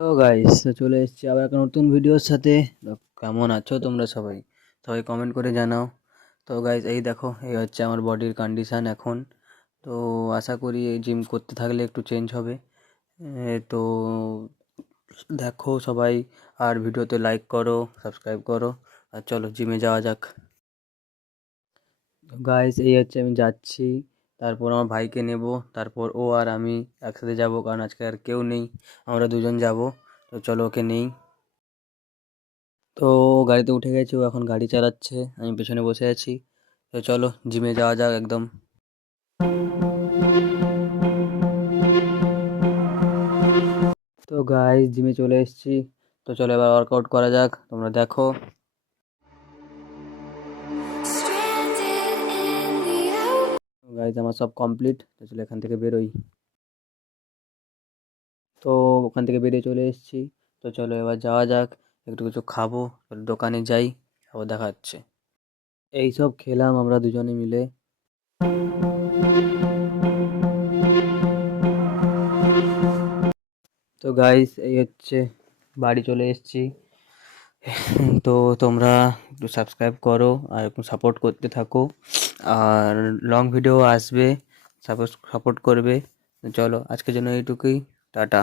তো গাইস চলে এসেছি আবার একটা নতুন ভিডিওর সাথে। তো কেমন আছো তোমরা সবাই? সবাই কমেন্ট করে জানাও। তো গাইস এই দেখো, এই হচ্ছে আমার বডির কন্ডিশন এখন। তো আশা করি এই জিম করতে থাকলে একটু চেঞ্জ হবে। তো দেখো সবাই, আর ভিডিওতে লাইক করো, সাবস্ক্রাইব করো, আর চলো জিমে যাওয়া যাক। তো গাইস এই হচ্ছে আমি যাচ্ছি, তারপর আমার ভাইকে নেব, তারপর ও আর আমি একসাথে যাব, কারণ আজকে আর কেউ নেই, আমরা দুজন যাব। তো চলো ওকে নেই। তো ও গাড়িতে উঠে গেছে, ও এখন গাড়ি চালাচ্ছে, আমি পেছনে বসে আছি। তো চলো জিমে যাওয়া যাক একদম। তো গাইস জিমে চলে এসেছি। তো চলো এবার ওয়ার্কআউট করা যাক, তোমরা দেখো। গাইস আমার সব কমপ্লিট, তো চলো এখান থেকে বেরোই। তো ওখান থেকে বেরিয়ে চলে এসেছি। তো চলো এবার যাওয়া যাক, একটু কিছু খাবো, চলো দোকানে যাই, আবার দেখা হচ্ছে। এই সব খেলাম আমরা দুজনে মিলে। তো গাইস এই হচ্ছে, বাড়ি চলে এসেছি। তো তোমরা একটু সাবস্ক্রাইব করো আর একটু সাপোর্ট করতে থাকো, আর লং ভিডিও আসবে, সাপোর্ট করবে। চলো আজকের জন্য এইটুকুই, টাটা।